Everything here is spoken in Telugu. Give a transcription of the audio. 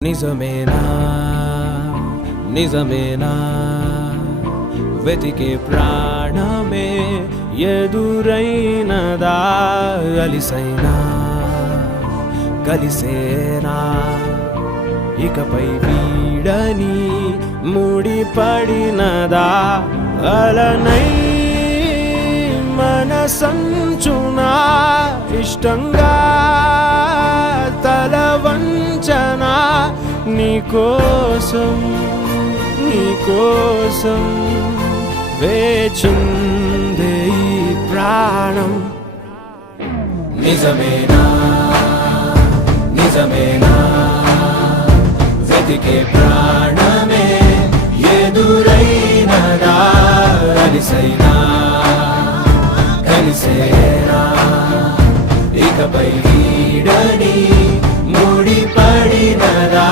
నిజమేనా నిజమేనా వెతికే ప్రాణమే ఎదురైనదా అలిసైనా కలిసేనా ఇకపై వీడని ముడిపడినదా అలనై మనసంచునా ఇష్టంగా తల వంచనా నీకోసం వేచుందే ఈ ప్రాణం నిజమేనా నిజమేనా వెతికే ప్రాణమే ఎదురైనదా అలిసైనా కలిసేనా ఇకపై వీడని ముడిపడినదా